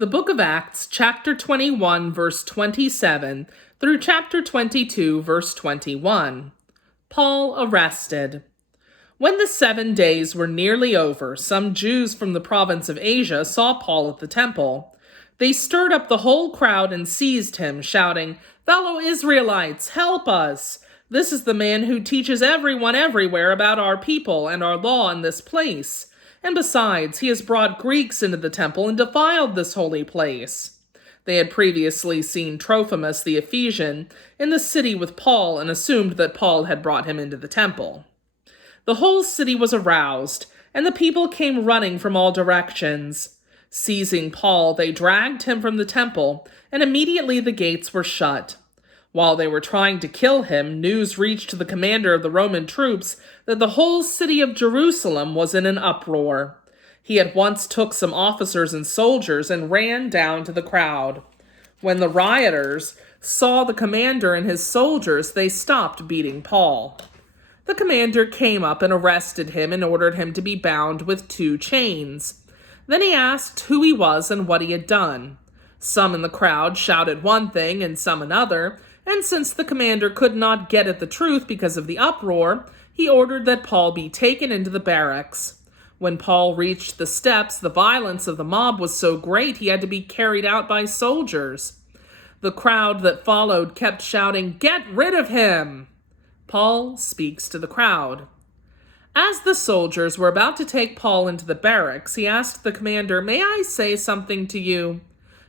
The book of Acts, chapter 21, verse 27, through chapter 22, verse 21. Paul arrested. When the 7 days were nearly over, some Jews from the province of Asia saw Paul at the temple. They stirred up the whole crowd and seized him, shouting, "Fellow Israelites, help us! This is the man who teaches everyone everywhere about our people and our law in this place. And besides, he has brought Greeks into the temple and defiled this holy place." They had previously seen Trophimus the Ephesian in the city with Paul and assumed that Paul had brought him into the temple. The whole city was aroused, and the people came running from all directions. Seizing Paul, they dragged him from the temple, and immediately the gates were shut. While they were trying to kill him, news reached the commander of the Roman troops that the whole city of Jerusalem was in an uproar. He at once took some officers and soldiers and ran down to the crowd. When the rioters saw the commander and his soldiers, they stopped beating Paul. The commander came up and arrested him and ordered him to be bound with 2 chains. Then he asked who he was and what he had done. Some in the crowd shouted one thing and some another, and since the commander could not get at the truth because of the uproar, he ordered that Paul be taken into the barracks. When Paul reached the steps, the violence of the mob was so great he had to be carried out by soldiers. The crowd that followed kept shouting, "Get rid of him!" Paul speaks to the crowd. As the soldiers were about to take Paul into the barracks, he asked the commander, "May I say something to you?"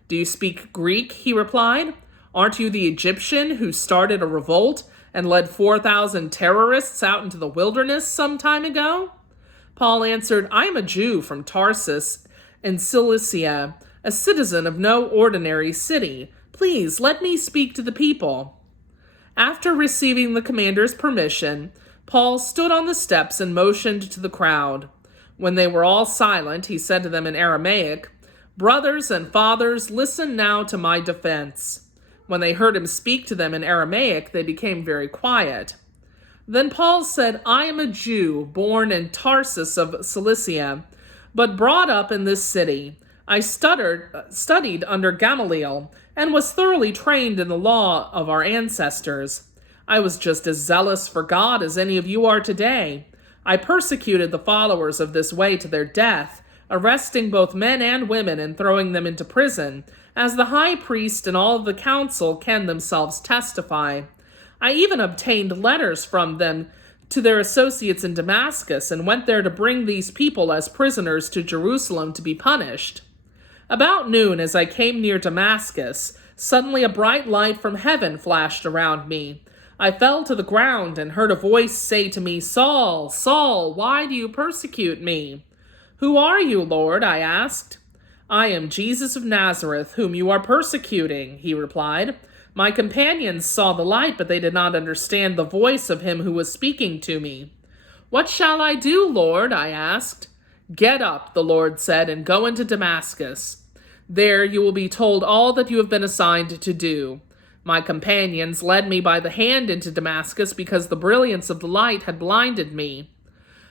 "Do you speak Greek?" he replied. "Aren't you the Egyptian who started a revolt and led 4,000 terrorists out into the wilderness some time ago?" Paul answered, "I am a Jew from Tarsus in Cilicia, a citizen of no ordinary city. Please let me speak to the people." After receiving the commander's permission, Paul stood on the steps and motioned to the crowd. When they were all silent, he said to them in Aramaic, "Brothers and fathers, listen now to my defense." When they heard him speak to them in Aramaic, they became very quiet. Then Paul said, "I am a Jew, born in Tarsus of Cilicia, but brought up in this city. I studied under Gamaliel, and was thoroughly trained in the law of our ancestors. I was just as zealous for God as any of you are today. I persecuted the followers of this way to their death, arresting both men and women and throwing them into prison, as the high priest and all of the council can themselves testify. I even obtained letters from them to their associates in Damascus and went there to bring these people as prisoners to Jerusalem to be punished. About noon, as I came near Damascus, suddenly a bright light from heaven flashed around me. I fell to the ground and heard a voice say to me, 'Saul, Saul, why do you persecute me?' 'Who are you, Lord?' I asked. 'I am Jesus of Nazareth, whom you are persecuting,' he replied. My companions saw the light, but they did not understand the voice of him who was speaking to me. 'What shall I do, Lord?' I asked. 'Get up,' the Lord said, "and go into Damascus. There you will be told all that you have been assigned to do.' My companions led me by the hand into Damascus because the brilliance of the light had blinded me.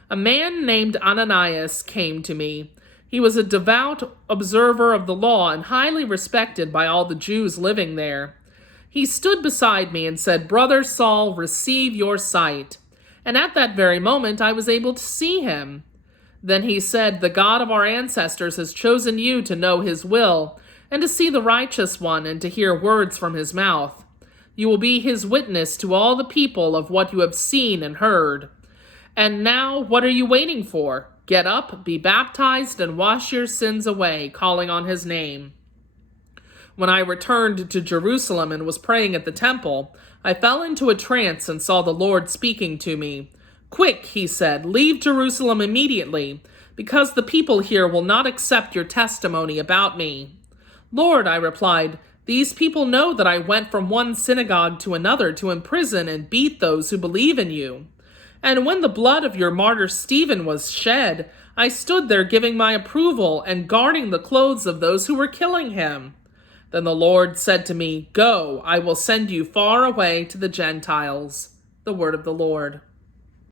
A man named Ananias came to me. He was a devout observer of the law and highly respected by all the Jews living there. He stood beside me and said, 'Brother Saul, receive your sight.' And at that very moment I was able to see him. Then he said, 'The God of our ancestors has chosen you to know his will, and to see the righteous one, and to hear words from his mouth. You will be his witness to all the people of what you have seen and heard. And now, what are you waiting for? Get up, be baptized, and wash your sins away, calling on his name.' When I returned to Jerusalem and was praying at the temple, I fell into a trance and saw the Lord speaking to me. 'Quick,' he said, 'leave Jerusalem immediately, because the people here will not accept your testimony about me.' 'Lord,' I replied, 'these people know that I went from one synagogue to another to imprison and beat those who believe in you. And when the blood of your martyr Stephen was shed, I stood there giving my approval and guarding the clothes of those who were killing him.' Then the Lord said to me, 'Go, I will send you far away to the Gentiles.'" The word of the Lord.